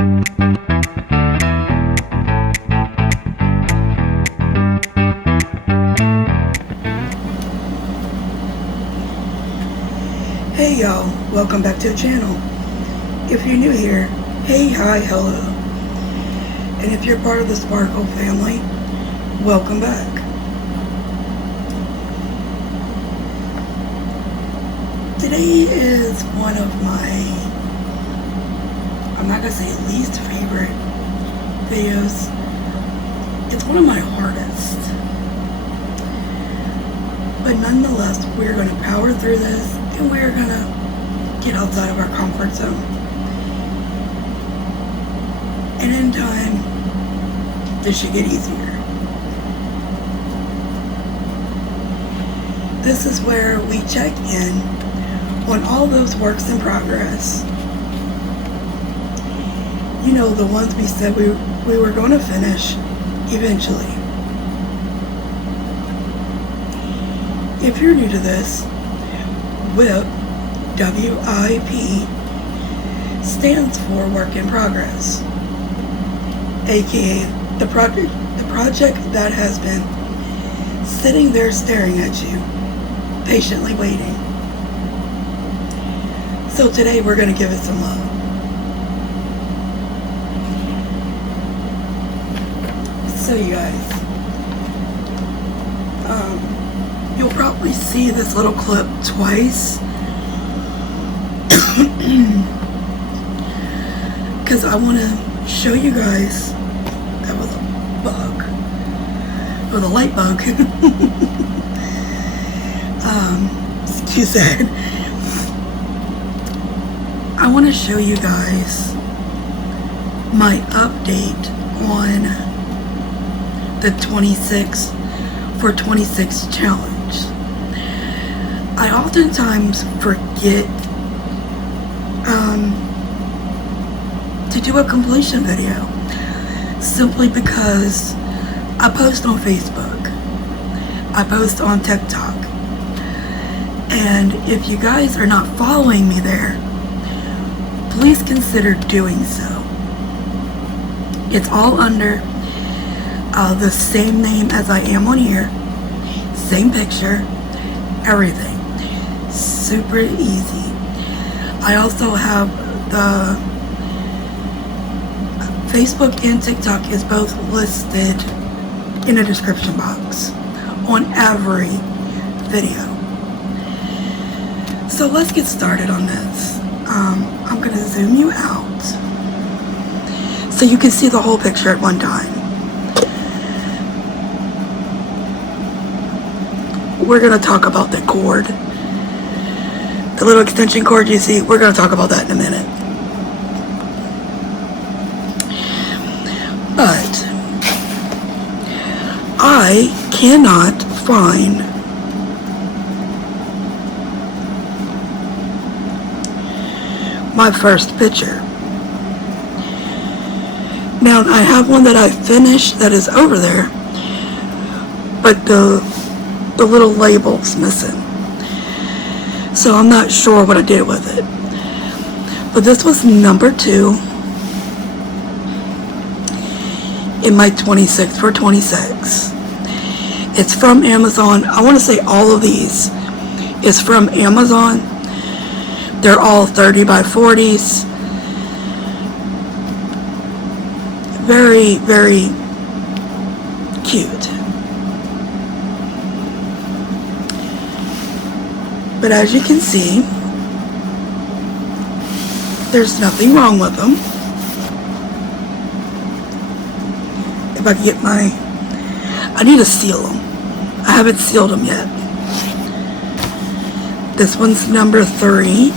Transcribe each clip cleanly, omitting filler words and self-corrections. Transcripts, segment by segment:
Hey y'all, welcome back to the channel. If you're new here, hey, hi, hello. And if you're part of the Sparkle family, welcome back. Today is one of my, I'm not gonna say least favorite videos. It's one of my hardest. But nonetheless, we're gonna power through this and we're gonna get outside of our comfort zone. And in time, this should get easier. This is where we check in on all those works in progress. You know, the ones we said we were going to finish eventually. If you're new to this, WIP, W-I-P, stands for Work in Progress, aka the project that has been sitting there staring at you, patiently waiting. So today we're going to give it some love. So you guys, you'll probably see this little clip twice because I want to show you guys. That was a bug. It was a light bug. Excuse that. I want to show you guys my update on the 26 for 26 challenge. I oftentimes forget to do a completion video simply because I post on Facebook, I post on TikTok, and if you guys are not following me there, please consider doing so. It's all under the same name as I am on here, same picture, everything. Super easy. I also have the Facebook and TikTok is both listed in the description box on every video. So let's get started on this. I'm gonna zoom you out so you can see the whole picture at one time. We're gonna talk about the cord, the little extension cord you see. We're gonna talk about that in a minute. But I cannot find my first picture. Now I have one that I finished that is over there, but the little label's missing. So I'm not sure what I did with it. But this was number 2 in my 26 for 26. It's from Amazon. I want to say all of these is from Amazon. They're all 30 by 40s. Very, very cute. But as you can see, there's nothing wrong with them. If I can get I need to seal them. I haven't sealed them yet. This one's number 3.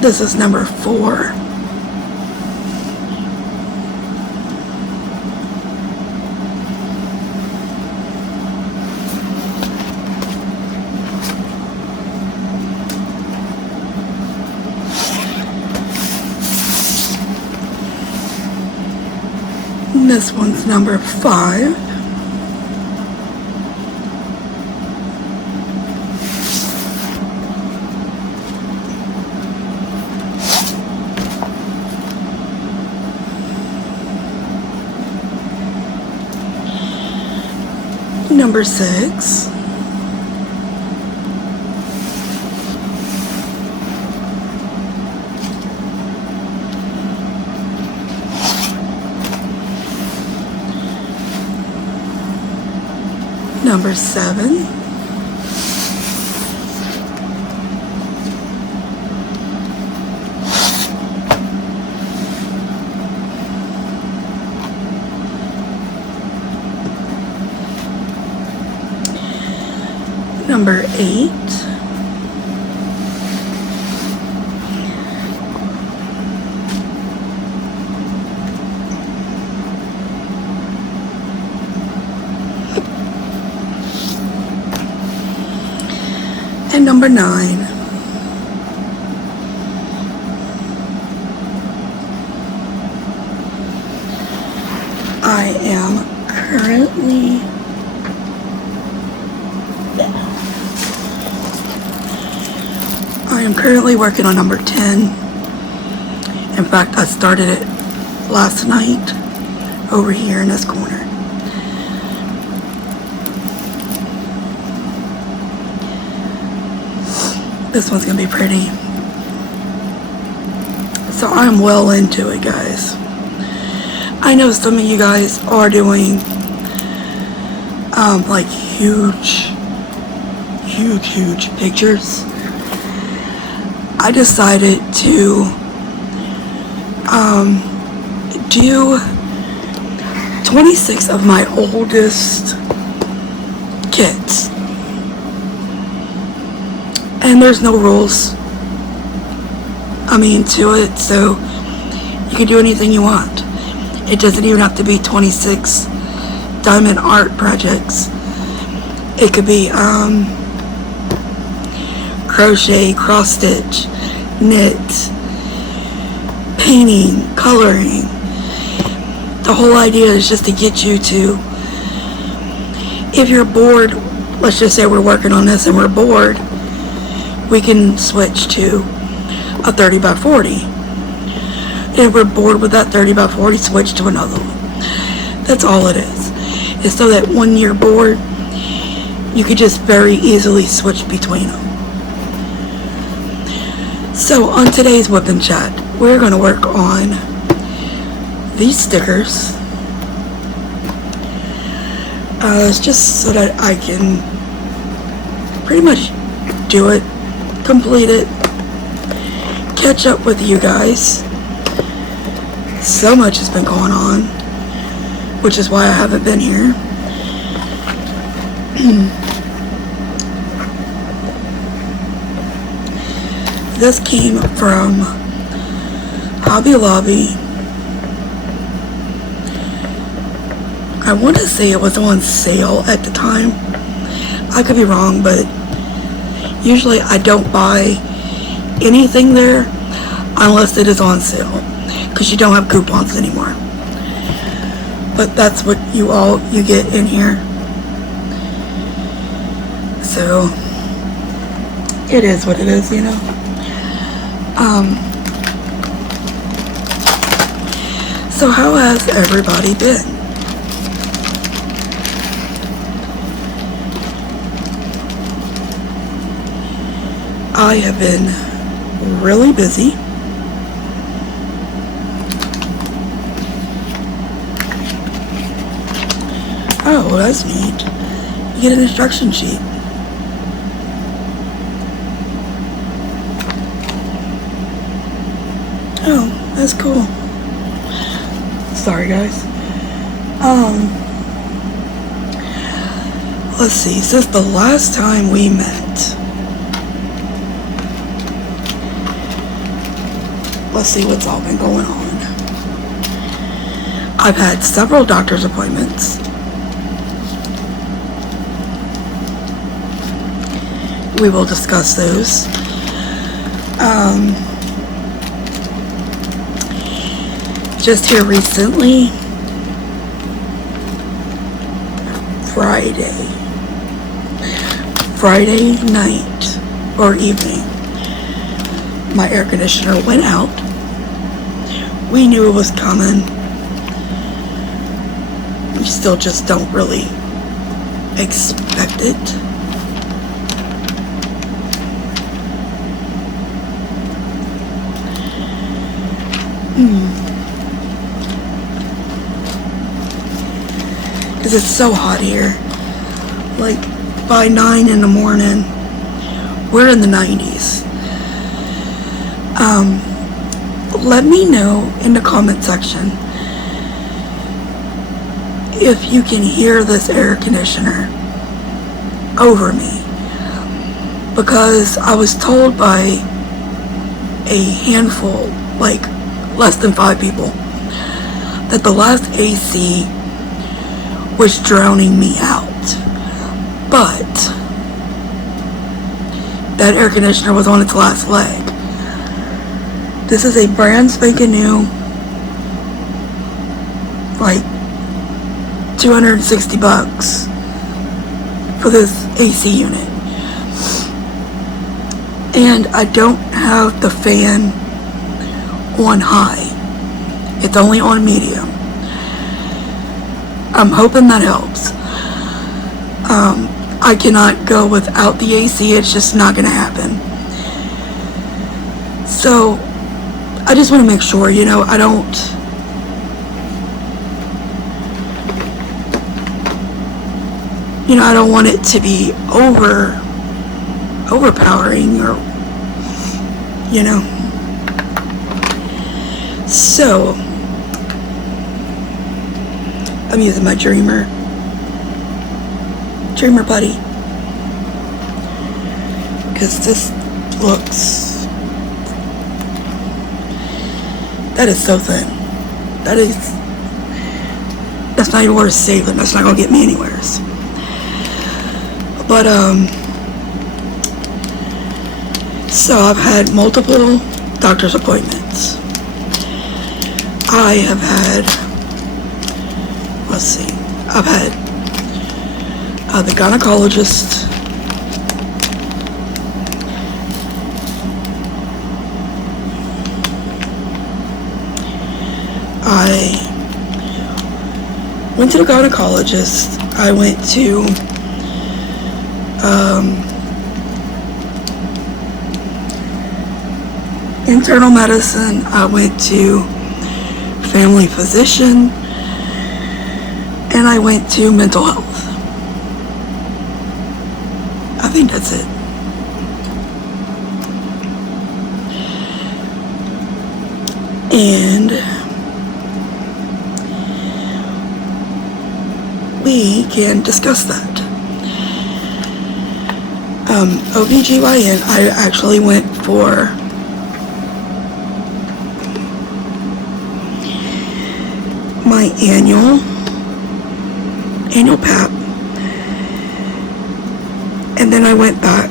This is number 4. this one's number 5. Number 6. Number 7. Number 8. And number 9. I am currently working on number 10. In fact, I started it last night over here in this corner. This one's gonna be pretty. So I'm well into it, guys. I know some of you guys are doing like huge pictures. I decided to do 26 of my oldest kits. And there's no rules, to it, so you can do anything you want. It doesn't even have to be 26 diamond art projects. It could be crochet, cross stitch, knit, painting, coloring. The whole idea is just to get you to, if you're bored, let's just say we're working on this and we're bored, we can switch to a 30 by 40. If we're bored with that 30 by 40, switch to another one. That's all it is. It's so that when you're bored, you could just very easily switch between them. So on today's WIP and Chat, we're going to work on these stickers. It's just so that I can pretty much do it, complete it, catch up with you guys. So much has been going on, which is why I haven't been here. This came from Hobby Lobby. I want to say it was on sale at the time. I could be wrong, but usually I don't buy anything there unless it is on sale, because you don't have coupons anymore. But that's what you get in here. So it is what it is, So how has everybody been? I have been really busy. Oh, that's neat. You get an instruction sheet. Oh, that's cool. Sorry, guys. Let's see. Since the last time we met, let's see what's all been going on. I've had several doctor's appointments. We will discuss those. Just here recently, Friday night or evening, my air conditioner went out. We knew it was coming. We still just don't really expect it. Because it's so hot here. Like, by 9 in the morning, we're in the 90s. Let me know in the comment section if you can hear this air conditioner over me, because I was told by a handful, like less than 5 people, that the last AC was drowning me out. But that air conditioner was on its last leg. This is a brand spanking new, like $260 for this AC unit. And I don't have the fan on high. It's only on medium. I'm hoping that helps. I cannot go without the AC. It's just not going to happen. So I just want to make sure, I don't I don't want it to be overpowering, or so I'm using my Dreamer Buddy, because this looks, that is so thin. That's not even worth saving. That's not gonna get me anywheres. But so I've had multiple doctor's appointments. I have had, I've had the gynecologist, I went to the gynecologist, I went to internal medicine, I went to family physician, and I went to mental health. I think that's it. And we can discuss that. OBGYN, I actually went for my annual PAP, and then I went back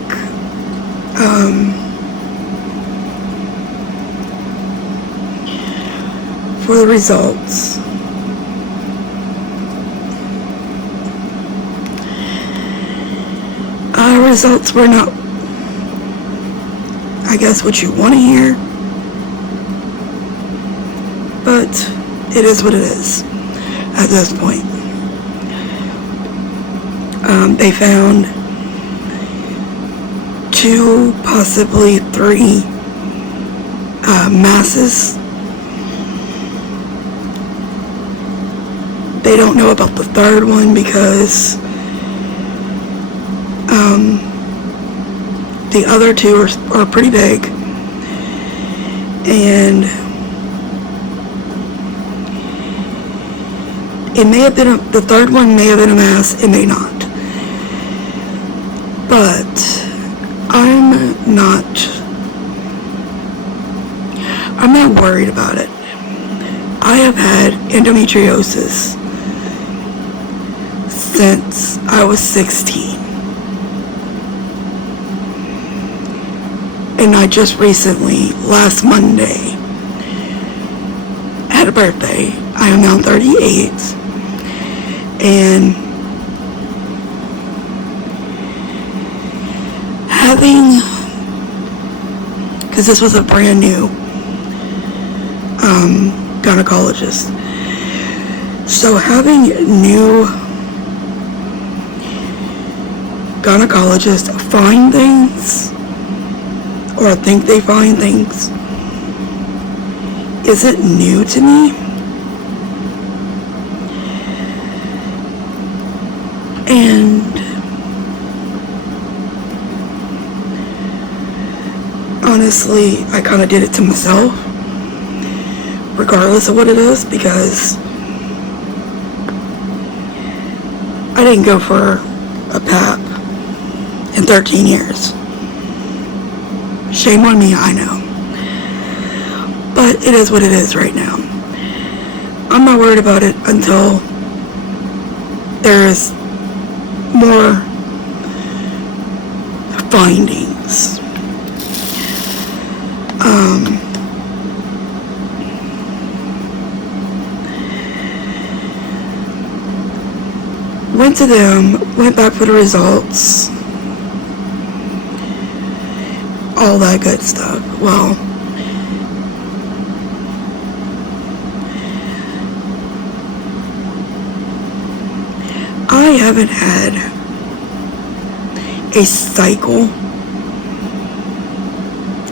for the results. Results were not, I guess, what you want to hear, but it is what it is at this point. They found 2, possibly 3 masses. They don't know about the 3rd one because the other 2 are pretty big, and it may have been the 3rd one may have been a mass, it may not, but I'm not worried about it. I have had endometriosis since I was 16. And I just recently, last Monday, had a birthday. I am now 38. And having, because this was a brand new gynecologist, so having new gynecologists find things or think they find things isn't new to me. And honestly, I kind of did it to myself, regardless of what it is, because I didn't go for a PAP in 13 years. Shame on me, I know. But it is what it is right now. I'm not worried about it until there's more findings. Went to them, went back for the results, all that good stuff. Well, I haven't had a cycle.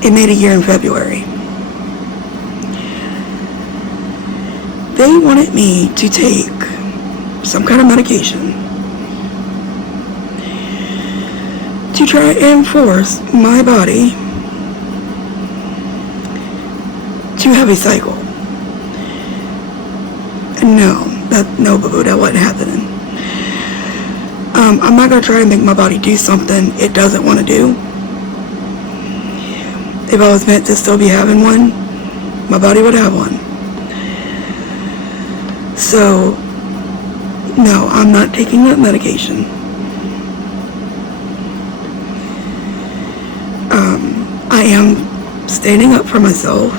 It made a year in February. They wanted me to take some kind of medication to try and force my body to have a cycle. And no, boo-boo, that wasn't happening. I'm not going to try and make my body do something it doesn't want to do. If I was meant to still be having one, my body would have one. So, no, I'm not taking that medication. I am standing up for myself,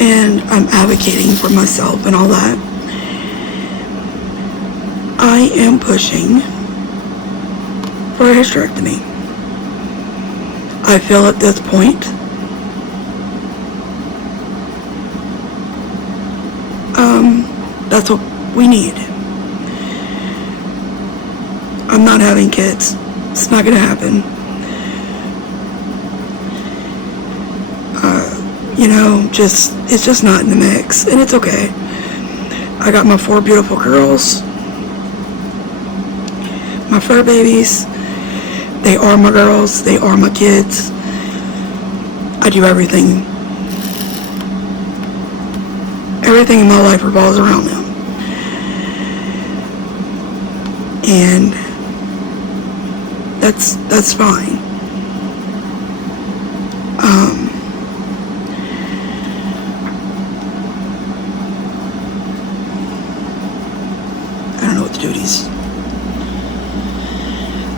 and I'm advocating for myself and all that. I am pushing for a hysterectomy. I feel at this point that's what we need. I'm not having kids. It's not gonna happen. It's just not in the mix, and it's okay. I got my 4 beautiful girls, my fur babies. They are my girls. They are my kids. I do everything. Everything in my life revolves around them. And that's fine. I don't know what to do with these.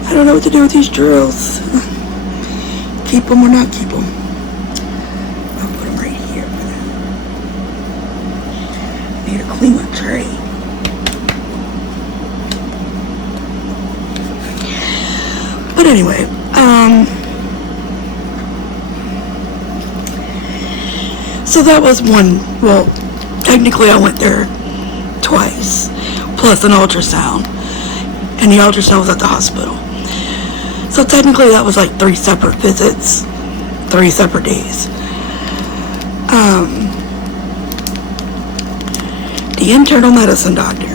I don't know what to do with these drills. Keep them or not keep them. I'll put them right here for that. Need to clean my tray. But anyway, so that was one. Well, technically I went there twice, plus an ultrasound, and the ultrasound was at the hospital. So technically that was like 3 separate visits, 3 separate days. The internal medicine doctor,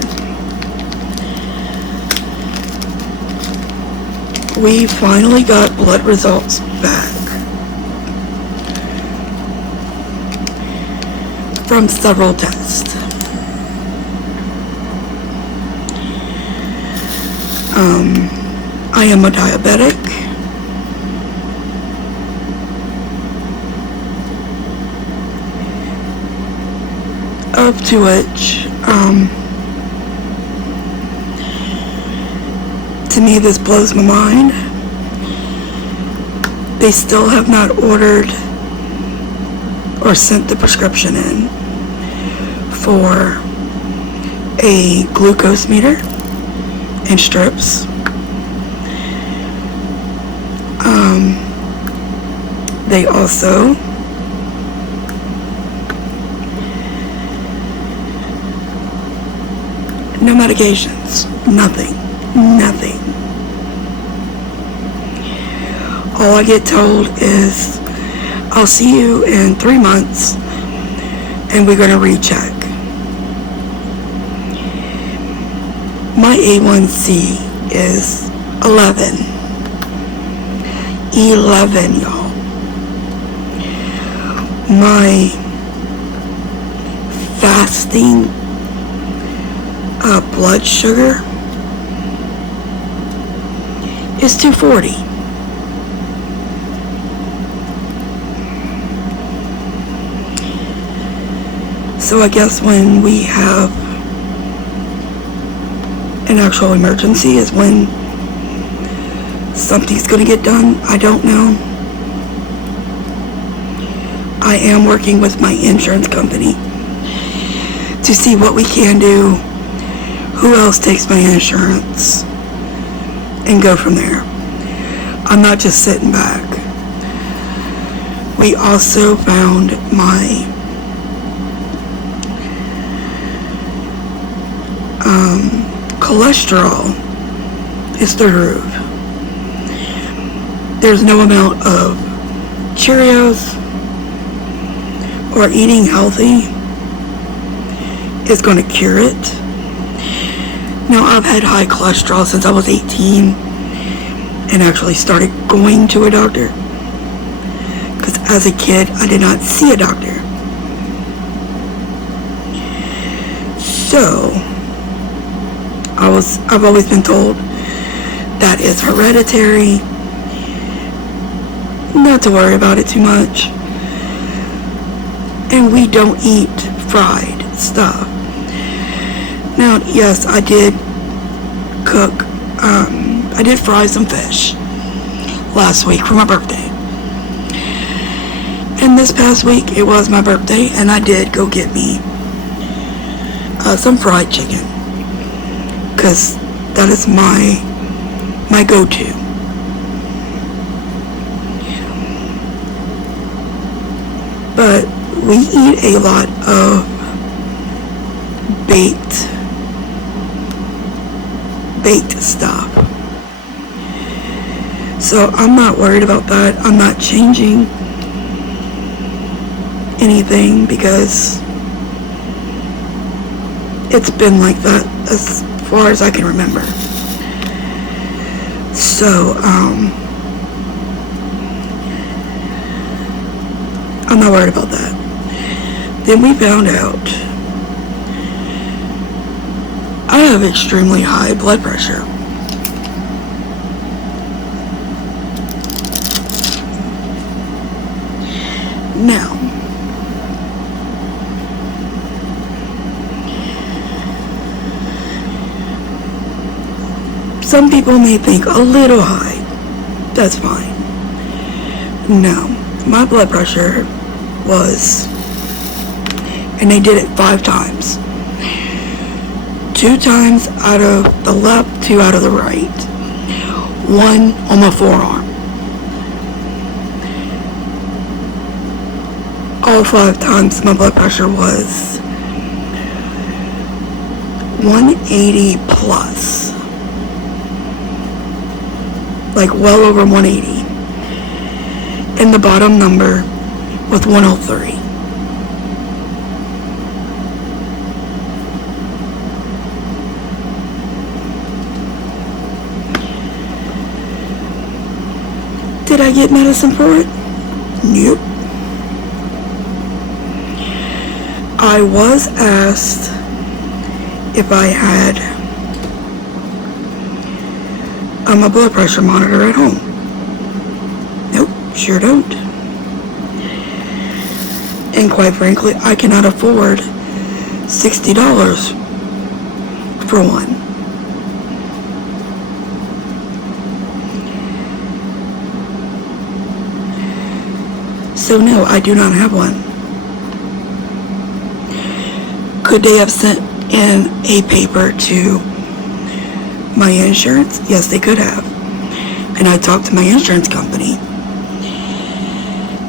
we finally got blood results back from several tests. I am a diabetic. Up to which, to me this blows my mind. They still have not ordered or sent the prescription in for a glucose meter and strips. They also no medications, nothing. All I get told is, I'll see you in 3 months and we're going to recheck. My A1C is 11, y'all. My fasting blood sugar is 240. So I guess when we have an actual emergency is when something's going to get done. I don't know. I am working with my insurance company to see what we can do, who else takes my insurance, and go from there. I'm not just sitting back. We also found my cholesterol is through the roof. There's no amount of Cheerios or eating healthy is going to cure it. Now, I've had high cholesterol since I was 18 and actually started going to a doctor, because as a kid I did not see a doctor. So I've always been told that it's hereditary, not to worry about it too much, and we don't eat fried stuff. Now, yes, I did cook, I did fry some fish last week for my birthday. And this past week, it was my birthday, and I did go get me some fried chicken, because that is my go-to. But we eat a lot of baked stuff. So I'm not worried about that. I'm not changing anything because it's been like that as far as I can remember. So I'm not worried about that. Then we found out I have extremely high blood pressure. Now, some people may think a little high. That's fine. No, my blood pressure was, and they did it 5 times. 2 times out of the left, 2 out of the right. 1 on my forearm. All 5 times my blood pressure was 180 plus. Like well over 180. And the bottom number was 103. Did I get medicine for it? Nope. I was asked if I had a blood pressure monitor at home. Nope, sure don't. And quite frankly, I cannot afford $60 for one. So no, I do not have one. Could they have sent in a paper to my insurance? Yes, they could have. And I talked to my insurance company.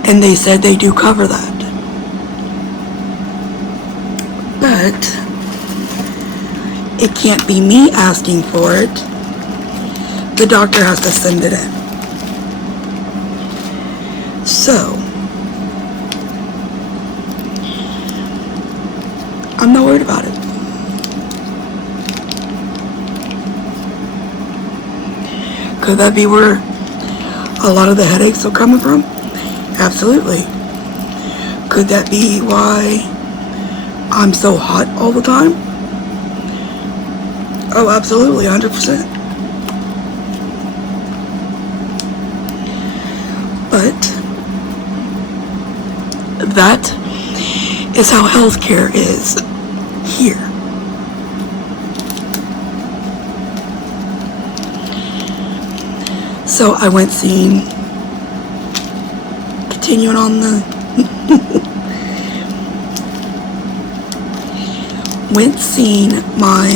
And they said they do cover that. But it can't be me asking for it. The doctor has to send it in. So, I'm not worried about it. Could that be where a lot of the headaches are coming from? Absolutely. Could that be why I'm so hot all the time? Oh, absolutely, 100%. But that is how healthcare is here. So I went seeing, continuing on the went seeing my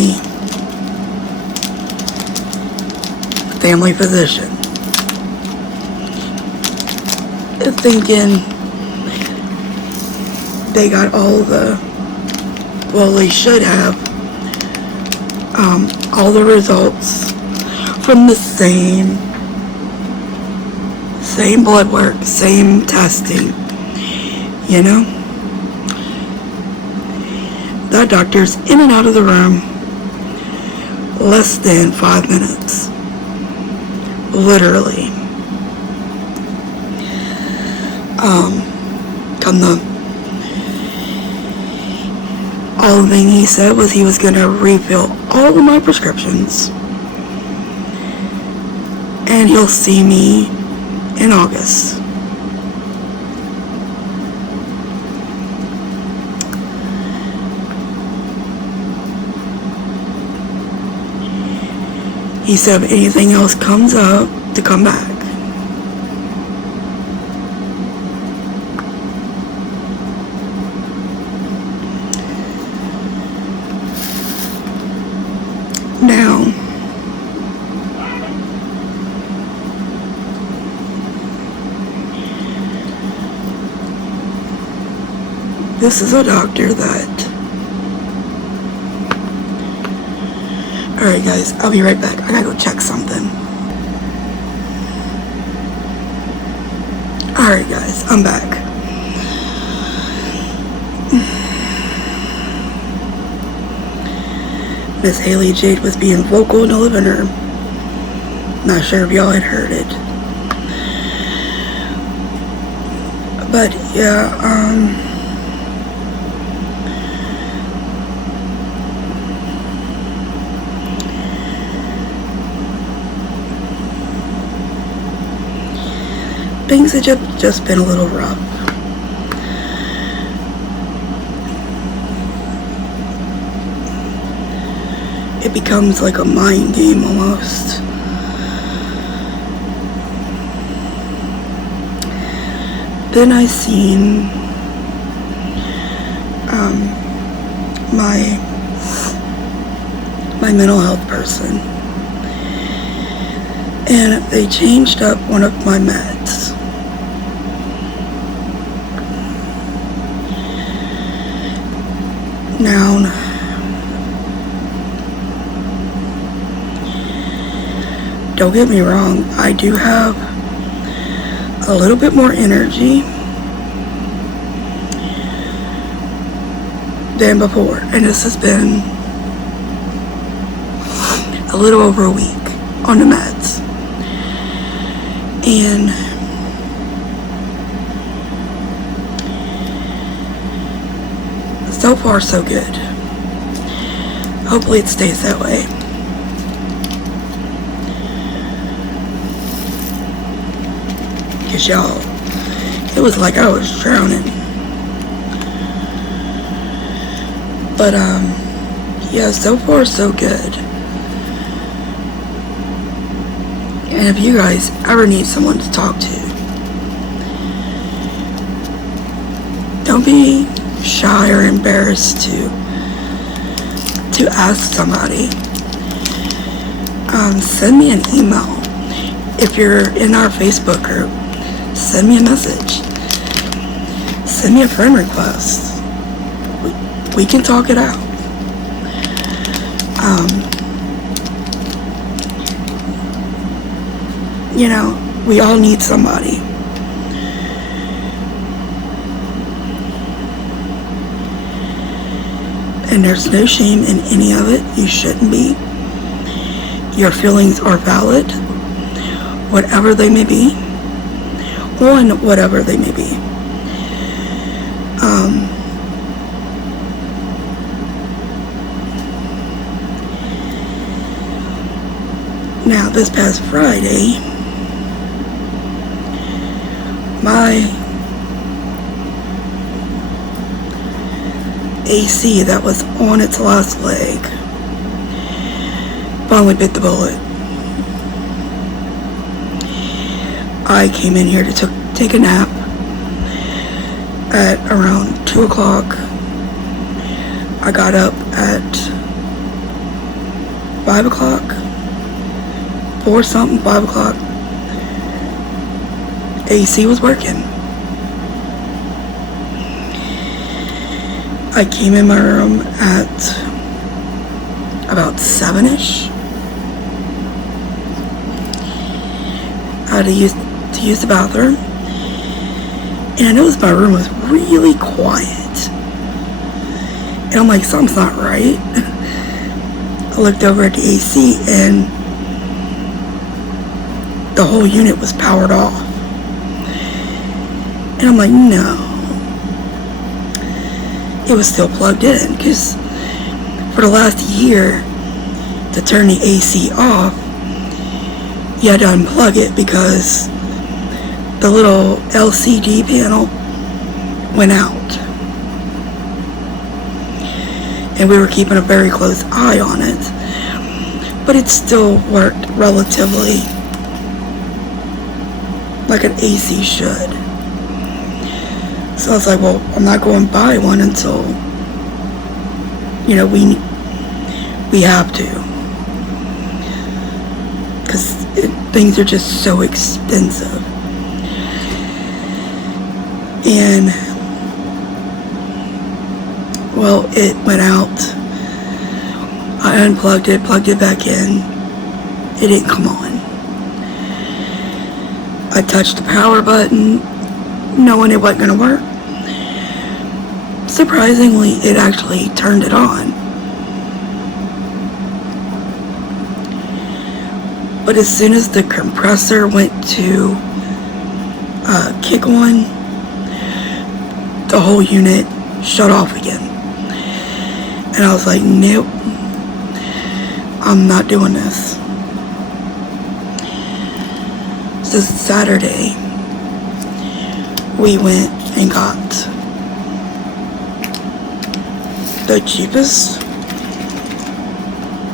family physician, thinking they got all the, well, they should have all the results from the same blood work, same testing, you know. That doctor's in and out of the room less than 5 minutes, literally. All the thing he said was he was gonna refill all of my prescriptions, and he'll see me in August. He said if anything else comes up, to come back. Now, this is a doctor that... Alright guys, I'll be right back. I gotta go check something. Alright guys, I'm back. Miss Haley Jade was being vocal in the living room. Not sure if y'all had heard it. But yeah, things have just been a little rough. It becomes like a mind game almost. Then I seen my mental health person, and they changed up one of my meds. Now, don't get me wrong, I do have a little bit more energy than before, and this has been a little over a week on the meds, and so far so good. Hopefully it stays that way. Cause y'all, it was like I was drowning. But yeah, so far so good. And if you guys ever need someone to talk to, don't be shy or embarrassed to ask somebody. Send me an email. If you're in our Facebook group, send me a message. send me a friend request. We can talk it out. You know, we all need somebody. And there's no shame in any of it. You shouldn't be. Your feelings are valid, whatever they may be, on whatever they may be. Now, this past Friday, my AC that was on its last leg finally bit the bullet. I came in here to take a nap at around 2 o'clock. I got up at 5 o'clock, 5 o'clock. AC was working. I came in my room at about 7-ish. I had to use the bathroom, and I noticed my room was really quiet, and I'm like, something's not right. I looked over at the AC, and the whole unit was powered off, and I'm like, no, it was still plugged in, because for the last year, to turn the AC off, you had to unplug it because the little LCD panel went out. And we were keeping a very close eye on it. But it still worked relatively like an AC should. So I was like, well, I'm not going to buy one until, you know, we have to. Because things are just so expensive. And, well, it went out. I unplugged it, plugged it back in. It didn't come on. I touched the power button, knowing it wasn't going to work. Surprisingly, it actually turned it on. But as soon as the compressor went to kick on, the whole unit shut off again. And I was like, nope, I'm not doing this. So Saturday, we went and got the cheapest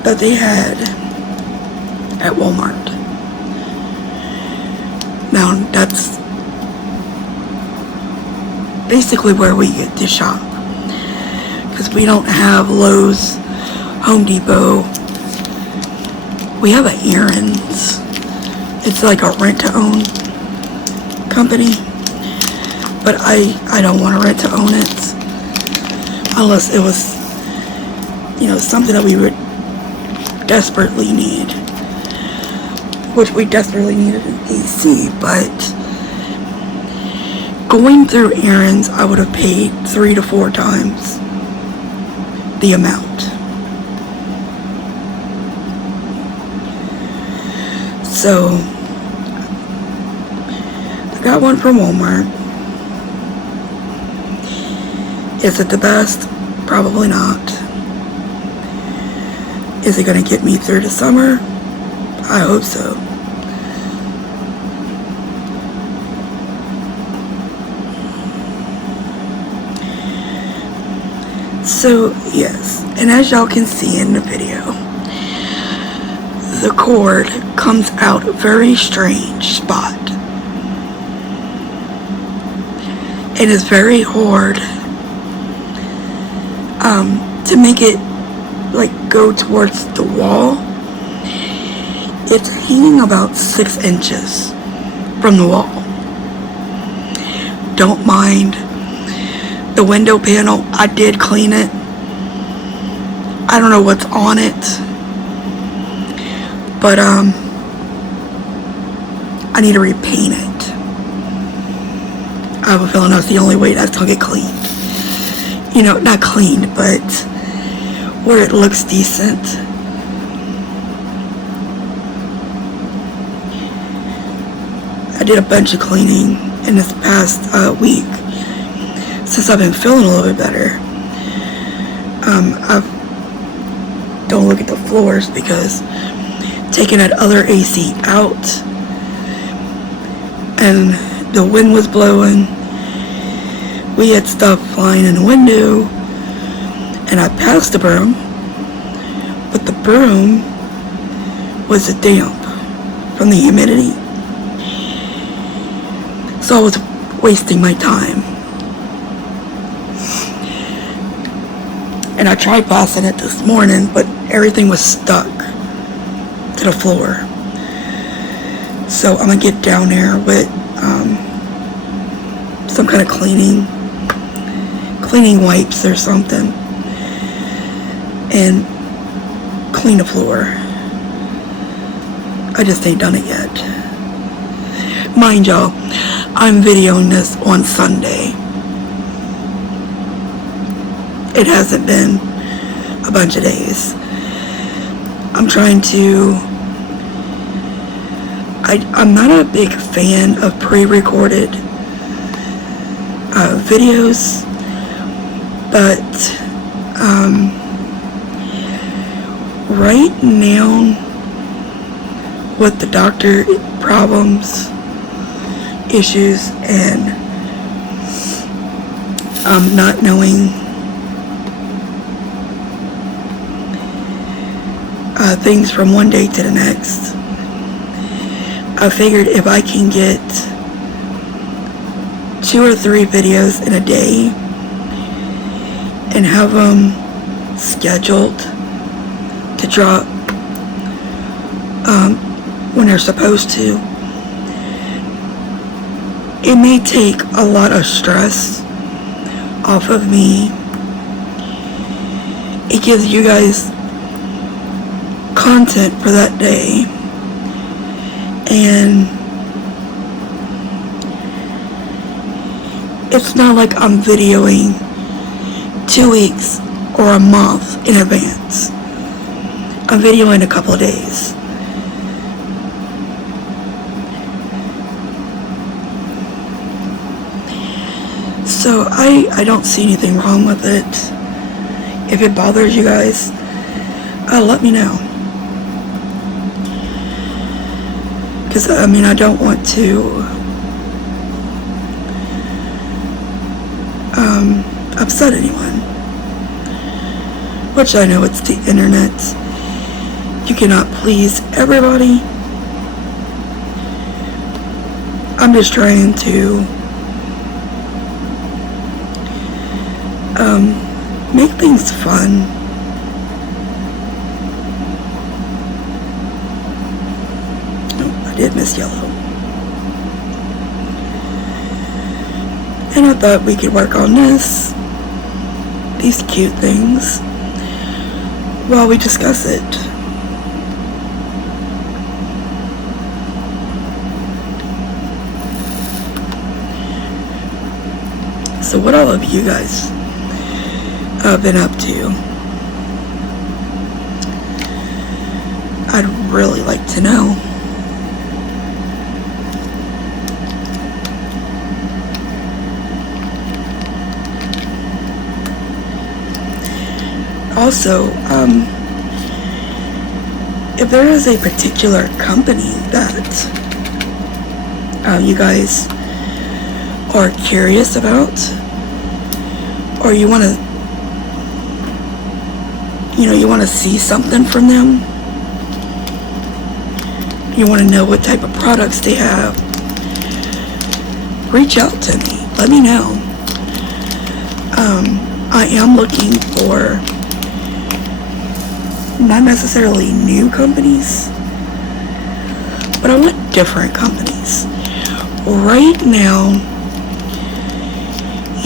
that they had at Walmart. Now, that's basically where we get to shop, because we don't have Lowe's, Home Depot. We have an Aaron's. It's like a rent-to-own company, but I don't want to rent-to-own it unless it was, you know, something that we would desperately need, which we desperately needed an AC. But going through Aaron's, I would have paid 3 to 4 times the amount. So I got one from Walmart. Is it the best? Probably not. Is it going to get me through the summer? I hope so. So, yes, and as y'all can see in the video, the cord comes out a very strange spot. It is very hard to make it like go towards the wall. It's hanging about 6 inches from the wall. Don't mind The window panel, I did clean it. I don't know what's on it, but I need to repaint it. I have a feeling that's the only way that's gonna get cleaned. You know, not cleaned, but where it looks decent. I did a bunch of cleaning in this past week since I've been feeling a little bit better. I don't look at the floors because taking that other AC out and the wind was blowing. We had stuff flying in the window, and I passed the broom, but the broom was damp from the humidity. So I was wasting my time. And I tried passing it this morning, but everything was stuck to the floor. So I'm gonna get down there with some kind of cleaning wipes or something and clean the floor. I just ain't done it yet. Mind y'all, I'm videoing this on Sunday. It hasn't been a bunch of days. I'm trying to... I'm not a big fan of pre-recorded videos, but right now with the doctor problems, issues, and not knowing things from one day to the next, I figured if I can get 2 or 3 videos in a day and have them scheduled to drop when they're supposed to, it may take a lot of stress off of me. It gives you guys content for that day, and it's not like I'm videoing 2 weeks or a month in advance. I'm videoing a couple of days. So I don't see anything wrong with it. If it bothers you guys, let me know. Because, I mean, I don't want to upset anyone. Which I know it's the internet. You cannot please everybody. I'm just trying to make things fun. Oh, I did miss yellow. And I thought we could work on these cute things, while we discuss it. So what all of you guys have been up to? I'd really like to know. Also, if there is a particular company that you guys are curious about, or you want to see something from them, you want to know what type of products they have, reach out to me. Let me know. I am looking for not necessarily new companies, but I want different companies. Right now,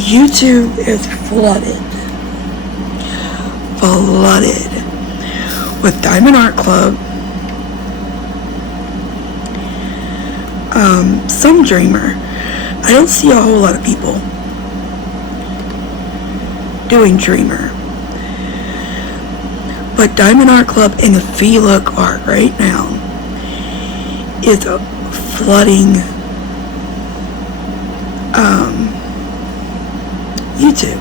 YouTube is flooded with Diamond Art Club, some Dreamer. I don't see a whole lot of people doing Dreamer, but Diamond Art Club and the Look art right now is flooding YouTube.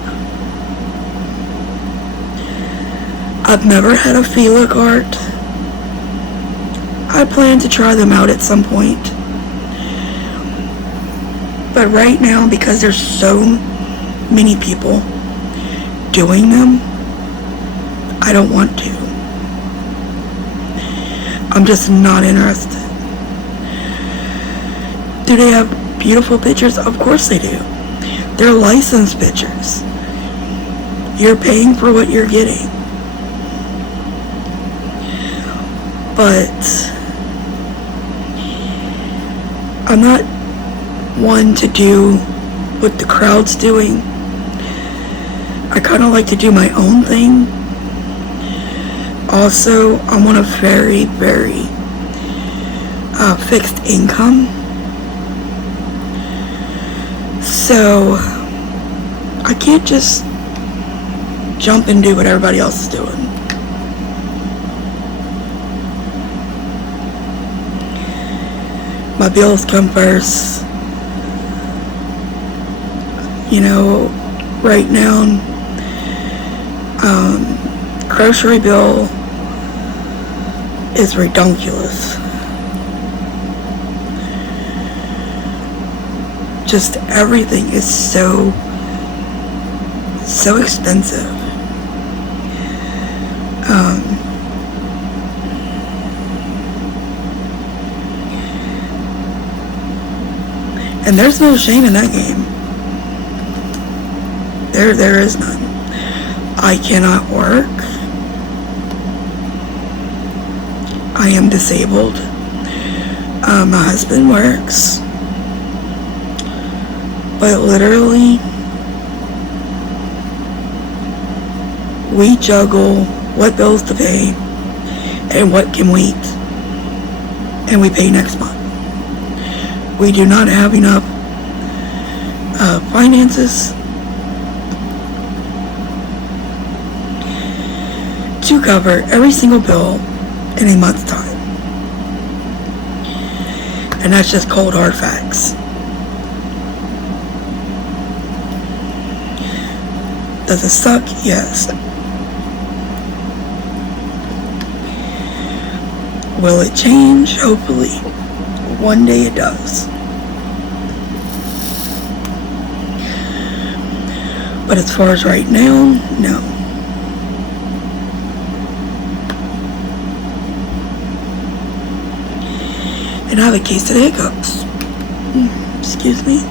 I've never had a Look art. I plan to try them out at some point, but right now, because there's so many people doing them, I don't want to. I'm just not interested. Do they have beautiful pictures? Of course they do. They're licensed pictures. You're paying for what you're getting. But I'm not one to do what the crowd's doing. I kind of like to do my own thing. Also, I'm on a very, very fixed income. So I can't just jump and do what everybody else is doing. My bills come first. You know, right now, grocery bill is ridiculous. Just everything is so expensive. And there's no shame in that game. There is none. I cannot work. I am disabled. My husband works. But literally, we juggle what bills to pay and what can wait. And we pay next month. We do not have enough finances to cover every single bill in a month's time. And that's just cold hard facts. Does it suck? Yes. Will it change? Hopefully. One day it does. But as far as right now, no. And I have a case of the hiccups. Excuse me.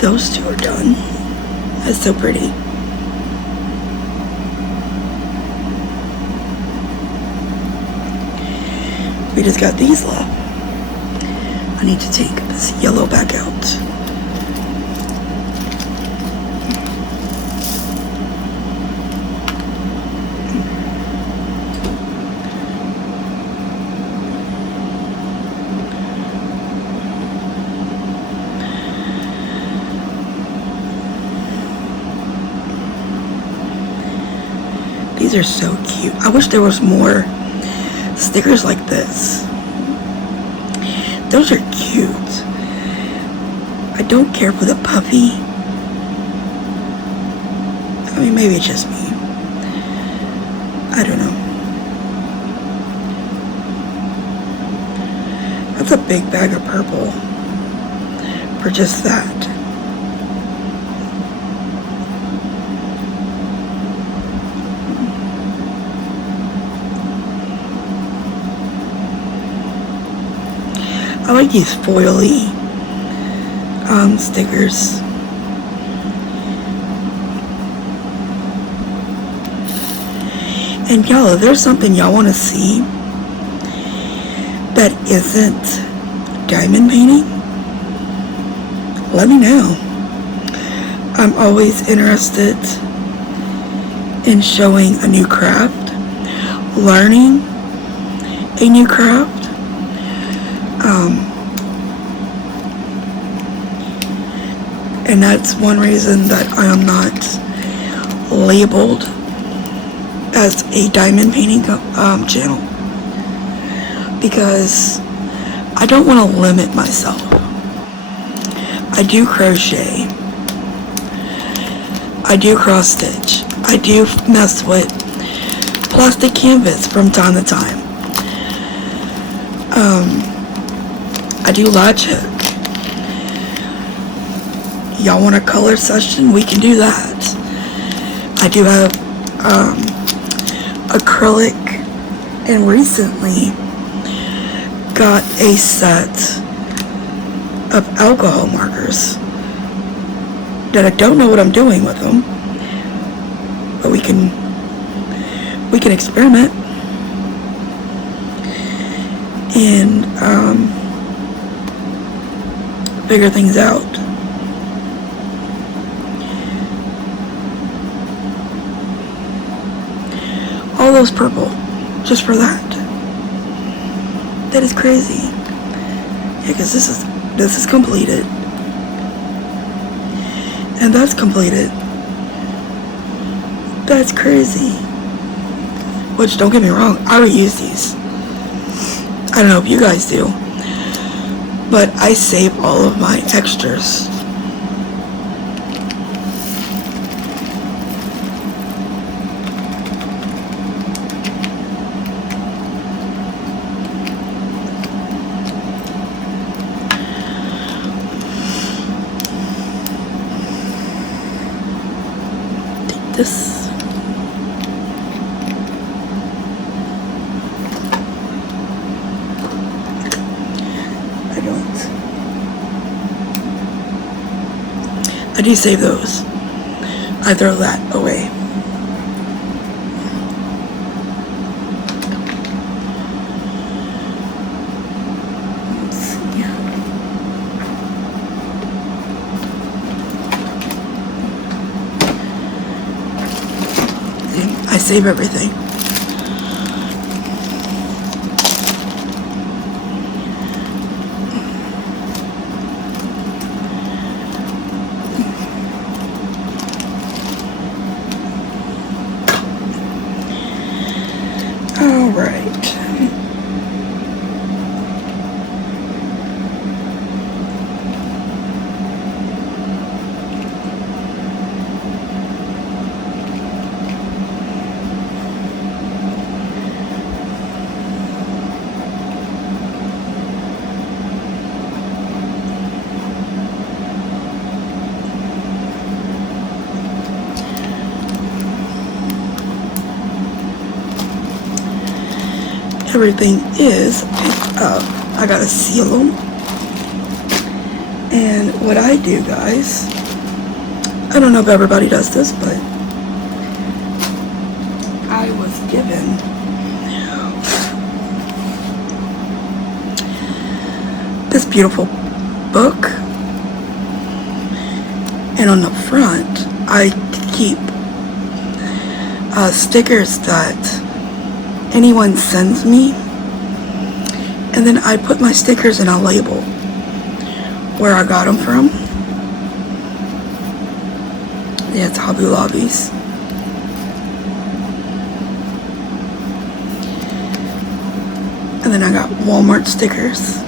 Those two are done. That's so pretty. We just got these left. I need to take this yellow back out. These are so cute. I wish there was more stickers like this. Those are cute. I don't care for the puffy. I mean, maybe it's just me. I don't know. That's a big bag of purple for just that. I like these foily stickers. And y'all, if there's something y'all want to see that isn't diamond painting, let me know. I'm always interested in showing a new craft, learning a new craft. And that's one reason that I am not labeled as a diamond painting channel, because I don't want to limit myself. I do crochet, I do cross stitch, I do mess with plastic canvas from time to time. I do latch hook. Y'all want a color session? We can do that. I do have acrylic, and recently got a set of alcohol markers that I don't know what I'm doing with them, but we can experiment and figure things out. All those purple, just for that. That is crazy. Yeah, because this is completed, and that's completed. That's crazy. Which, don't get me wrong, I reuse these. I don't know if you guys do, but I save all of my extras. This I do save those. I throw that away. Let's see. I save everything. All right. Everything is picked up. I gotta seal them. And what I do, guys, I don't know if everybody does this, but I was given this beautiful book, and on the front I keep stickers that anyone sends me, and then I put my stickers in a label where I got them from. Yeah, it's Hobby Lobby's. And then I got Walmart stickers,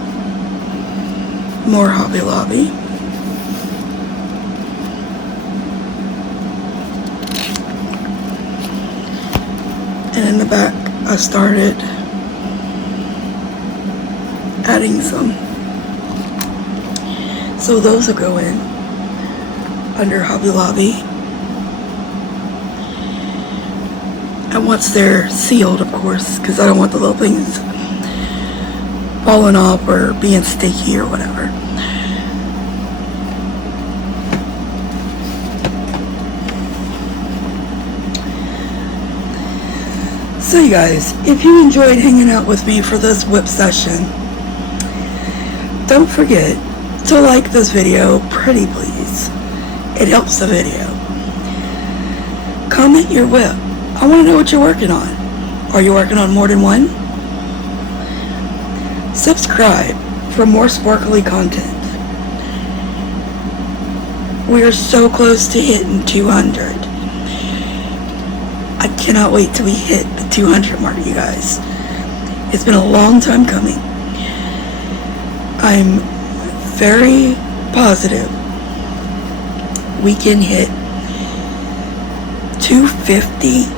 more Hobby Lobby. And in the back, I started adding some. So those will go in under Hobby Lobby. And once they're sealed, of course, because I don't want the little things falling off or being sticky or whatever. So you guys, if you enjoyed hanging out with me for this WIP session, don't forget to like this video, pretty please. It helps the video. Comment your WIP. I want to know what you're working on. Are you working on more than one? Subscribe for more sparkly content. We are so close to hitting 200. I cannot wait till we hit the 200 mark, you guys. It's been a long time coming. I'm very positive we can hit 250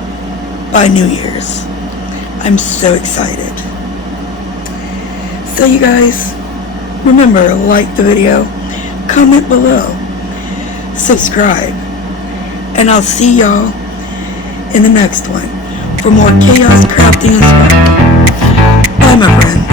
by New Year's. I'm so excited. So you guys, remember, like the video, comment below, subscribe, and I'll see y'all in the next one for more chaos, crafting, and sparkle. Bye, my friends.